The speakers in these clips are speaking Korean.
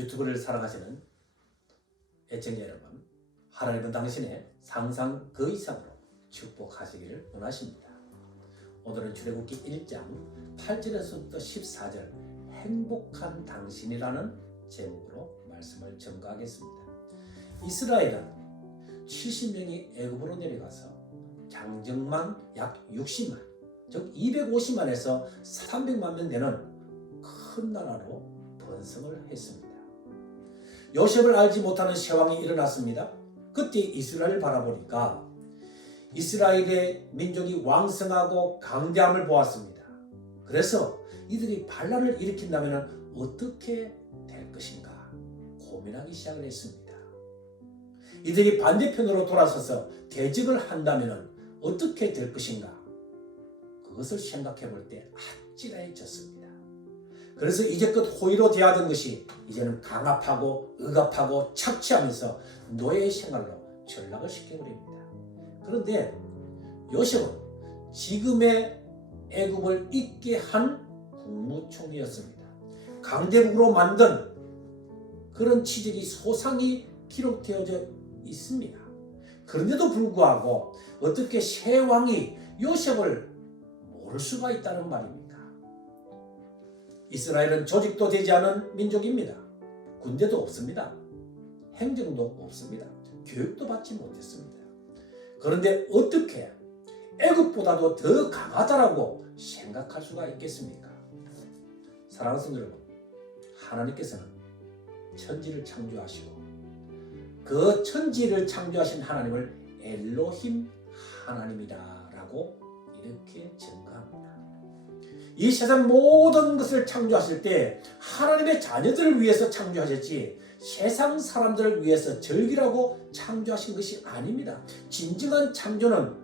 유튜브를 사랑하시는 애청자 여러분, 하나님은 당신의 상상 그 이상으로 축복하시기를 원하십니다. 오늘은 출애굽기 1장 8절에서부터 14절 행복한 당신이라는 제목으로 말씀을 전가하겠습니다. 이스라엘은 70명이 애굽으로 내려가서 장정만 약 60만, 즉 250만에서 300만 명 되는 큰 나라로 번성을 했습니다. 요셉을 알지 못하는 쇠왕이 일어났습니다. 그때 이스라엘을 바라보니까 이스라엘의 민족이 왕성하고 강대함을 보았습니다. 그래서 이들이 반란을 일으킨다면 어떻게 될 것인가 고민하기 시작을 했습니다. 이들이 반대편으로 돌아서서 대적을 한다면 어떻게 될 것인가, 그것을 생각해 볼 때 아찔해졌습니다. 그래서 이제껏 호의로 대하던 것이 이제는 강압하고 억압하고 착취하면서 노예의 생활로 전락을 시켜버립니다. 그런데 요셉은 지금의 애굽을 있게 한 국무총리였습니다. 강대국으로 만든 그런 치적이 소상히 기록되어져 있습니다. 그런데도 불구하고 어떻게 새 왕이 요셉을 모를 수가 있다는 말입니까? 이스라엘은 조직도 되지 않은 민족입니다. 군대도 없습니다. 행정도 없습니다. 교육도 받지 못했습니다. 그런데 어떻게 애굽보다도 더 강하다라고 생각할 수가 있겠습니까? 사랑하는 성도 여러분, 하나님께서는 천지를 창조하시고 그 천지를 창조하신 하나님을 엘로힘 하나님이다라고 이렇게 증거합니다. 이 세상 모든 것을 창조하실 때 하나님의 자녀들을 위해서 창조하셨지 세상 사람들을 위해서 즐기라고 창조하신 것이 아닙니다. 진정한 창조는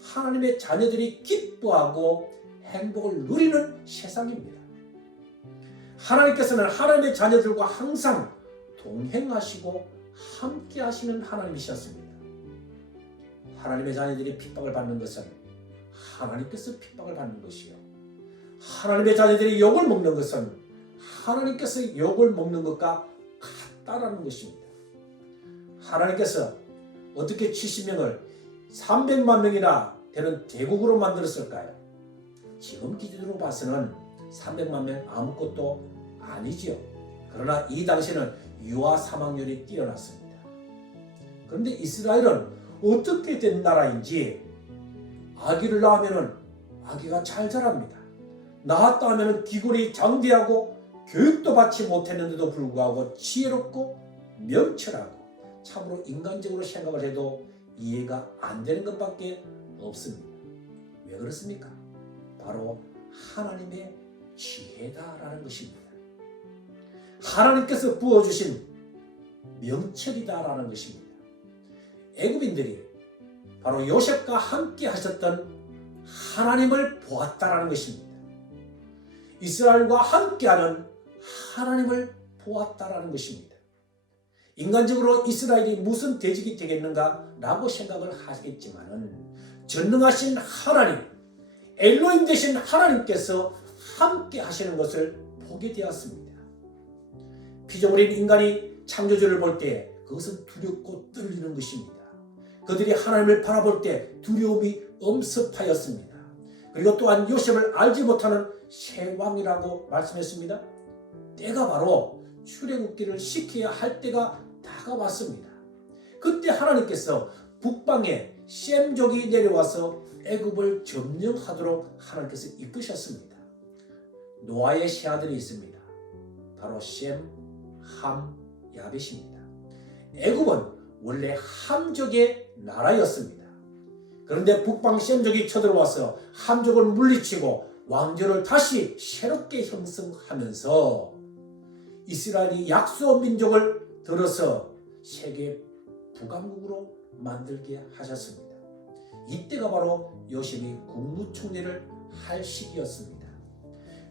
하나님의 자녀들이 기뻐하고 행복을 누리는 세상입니다. 하나님께서는 하나님의 자녀들과 항상 동행하시고 함께 하시는 하나님이셨습니다. 하나님의 자녀들이 핍박을 받는 것은 하나님께서 핍박을 받는 것이요, 하나님의 자녀들이 욕을 먹는 것은 하나님께서 욕을 먹는 것과 같다라는 것입니다. 하나님께서 어떻게 70명을 300만 명이나 되는 대국으로 만들었을까요? 지금 기준으로 봐서는 300만 명 아무것도 아니지요. 그러나 이 당시에는 유아 사망률이 뛰어났습니다. 그런데 이스라엘은 어떻게 된 나라인지 아기를 낳으면 아기가 잘 자랍니다. 낳았다 하면 기골이 장대하고 교육도 받지 못했는데도 불구하고 지혜롭고 명철하고 참으로 인간적으로 생각을 해도 이해가 안 되는 것밖에 없습니다. 왜 그렇습니까? 바로 하나님의 지혜다라는 것입니다. 하나님께서 부어주신 명철이다라는 것입니다. 애굽인들이 바로 요셉과 함께 하셨던 하나님을 보았다라는 것입니다. 이스라엘과 함께하는 하나님을 보았다라는 것입니다. 인간적으로 이스라엘이 무슨 대적이 되겠는가 라고 생각을 하시겠지만 전능하신 하나님, 엘로힘 되신 하나님께서 함께 하시는 것을 보게 되었습니다. 피조물인 인간이 창조주를 볼 때 그것은 두렵고 떨리는 것입니다. 그들이 하나님을 바라볼 때 두려움이 엄습하였습니다. 그리고 또한 요셉을 알지 못하는 새 왕이라고 말씀했습니다. 때가 바로 출애굽기를 시켜야 할 때가 다가왔습니다. 그때 하나님께서 북방에 셈족이 내려와서 애굽을 점령하도록 하나님께서 이끄셨습니다. 노아의 세 아들이 있습니다. 바로 셈, 함, 야벳입니다. 애굽은 원래 함족의 나라였습니다. 그런데 북방 셈족이 쳐들어와서 함족을 물리치고 왕조를 다시 새롭게 형성하면서 이스라엘이 약소 민족을 들어서 세계 북왕국으로 만들게 하셨습니다. 이때가 바로 요셉이 국무총리를 할 시기였습니다.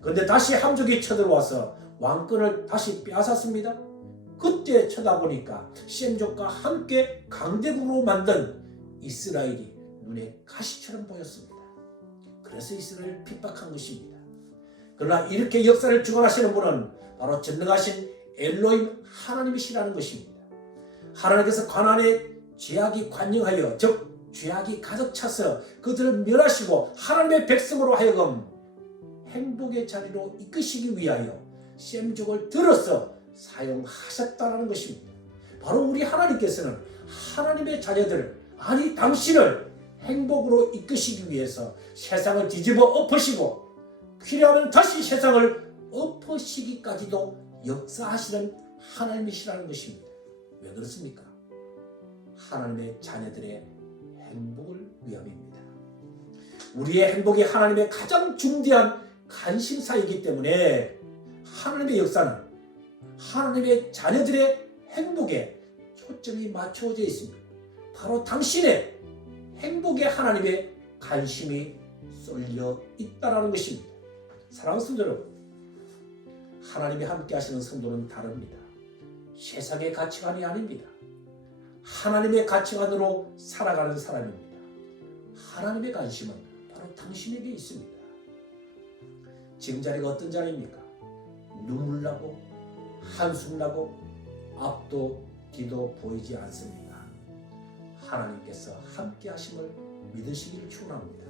그런데 다시 함족이 쳐들어와서 왕권을 다시 빼앗았습니다. 그때 쳐다보니까 셈족과 함께 강대국으로 만든 이스라엘이 눈에 가시처럼 보였습니다. 그래서 이스라엘을 핍박한 것입니다. 그러나 이렇게 역사를 주관하시는 분은 바로 전능하신 엘로힘 하나님이시라는 것입니다. 하나님께서 가나안에 죄악이 관영하여 즉 죄악이 가득 차서 그들을 멸하시고 하나님의 백성으로 하여금 행복의 자리로 이끄시기 위하여 셈족을 들어서 사용하셨다는 것입니다. 바로 우리 하나님께서는 하나님의 자녀들, 아니 당신을 행복으로 이끄시기 위해서 세상을 뒤집어 엎으시고 필요하면 다시 세상을 엎으시기까지도 역사하시는 하나님이시라는 것입니다. 왜 그렇습니까? 하나님의 자녀들의 행복을 위함입니다. 우리의 행복이 하나님의 가장 중대한 관심사이기 때문에 하나님의 역사는 하나님의 자녀들의 행복에 초점이 맞춰져 있습니다. 바로 당신의 행복에 하나님의 관심이 쏠려 있다는 것입니다. 사랑하는 성도 여러분, 하나님이 함께 하시는 성도는 다릅니다. 세상의 가치관이 아닙니다. 하나님의 가치관으로 살아가는 사람입니다. 하나님의 관심은 바로 당신에게 있습니다. 지금 자리가 어떤 자리입니까? 눈물 나고 한숨 나고 앞도 뒤도 보이지 않습니다. 하나님께서 함께 하심을 믿으시기를 축원합니다.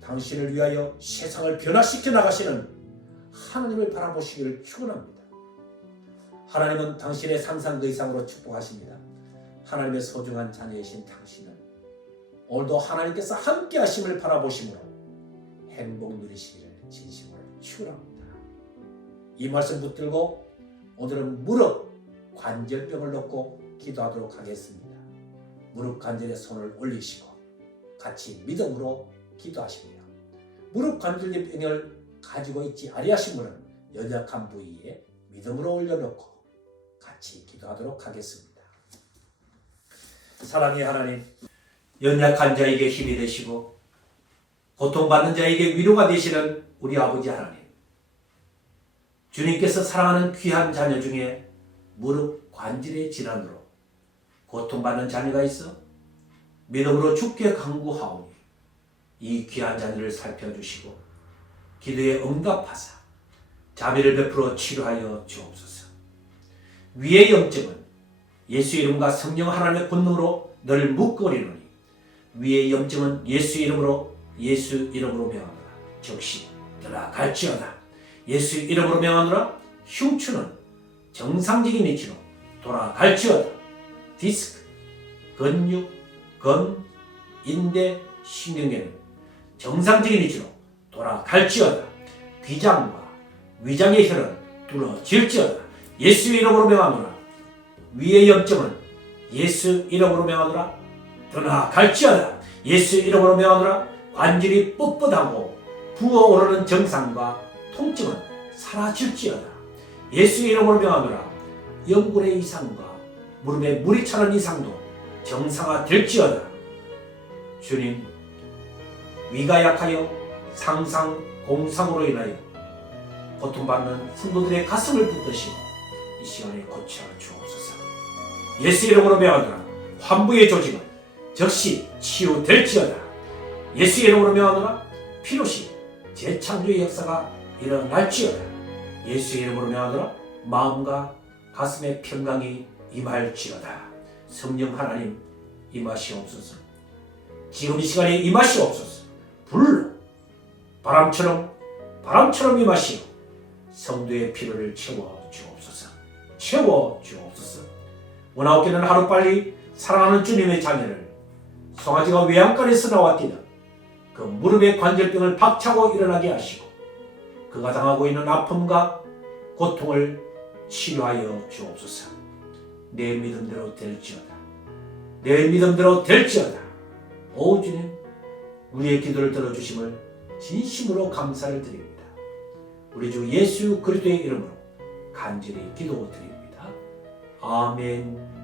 당신을 위하여 세상을 변화시켜 나가시는 하나님을 바라보시기를 축원합니다. 하나님은 당신의 상상 그 이상으로 축복하십니다. 하나님의 소중한 자녀이신 당신은 오늘도 하나님께서 함께 하심을 바라보심으로 행복 누리시기를 진심으로 축원합니다. 이 말씀 붙들고 오늘은 무릎 관절병을 놓고 기도하도록 하겠습니다. 무릎 관절에 손을 올리시고 같이 믿음으로 기도하십니다. 무릎 관절병을 가지고 있지 아니하신 분은 연약한 부위에 믿음으로 올려놓고 같이 기도하도록 하겠습니다. 사랑의 하나님, 연약한 자에게 힘이 되시고 고통받는 자에게 위로가 되시는 우리 아버지 하나님, 주님께서 사랑하는 귀한 자녀 중에 무릎 관절의 질환으로 고통받는 자녀가 있어 믿음으로 주께 간구하오니 이 귀한 자녀를 살펴주시고 기도에 응답하사 자비를 베풀어 치료하여 주옵소서. 위의 염증은 예수 이름과 성령 하나님의 권능으로 너를 묶어리노니 위의 염증은 예수 이름으로 명하노라. 즉시 들어갈지어다. 예수 이름으로 명하노라. 흉추는 정상적인 위치로 돌아갈지어다. 디스크, 근육, 건, 인대, 신경계는 정상적인 위치로 돌아갈지어다. 귀장과 위장의 혈은 뚫어질지어다. 예수 이름으로 명하노라. 위의 염증은 예수 이름으로 명하노라. 떠나갈지어다. 예수 이름으로 명하노라. 관절이 뻣뻣하고 부어오르는 증상과 통증은 사라질지어다. 예수 이름으로 명하노라. 연골의 이상과 무릎에 물이 차는 이상도 정상화될지어다. 주님, 위가 약하여 상상 공상으로 인하여 고통받는 성도들의 가슴을 붙드시고 이 시간에 고쳐 주옵소서. 예수 이름으로 명하노라. 환부의 조직은 즉시 치유될지어다. 예수 이름으로 명하노라. 피로시 재창조의 역사가 일어날지어다. 예수 이름으로 명하노라. 마음과 가슴의 평강이 임할지어다. 성령 하나님 임하시옵소서. 지금 이 시간에 임하시옵소서. 불로 바람처럼 임하시오. 성도의 필요를 채워 주옵소서. 채워 주옵소서. 원하옵기는 하루빨리 사랑하는 주님의 자녀를 송아지가 외양간에서 나왔디다 그 무릎의 관절병을 박차고 일어나게 하시고 그가 당하고 있는 아픔과 고통을 치료하여 주옵소서. 내 믿음대로 될지어다. 내 믿음대로 될지어다. 오 주님, 우리의 기도를 들어주심을 진심으로 감사를 드립니다. 우리 주 예수 그리스도의 이름으로 간절히 기도드립니다. 아멘.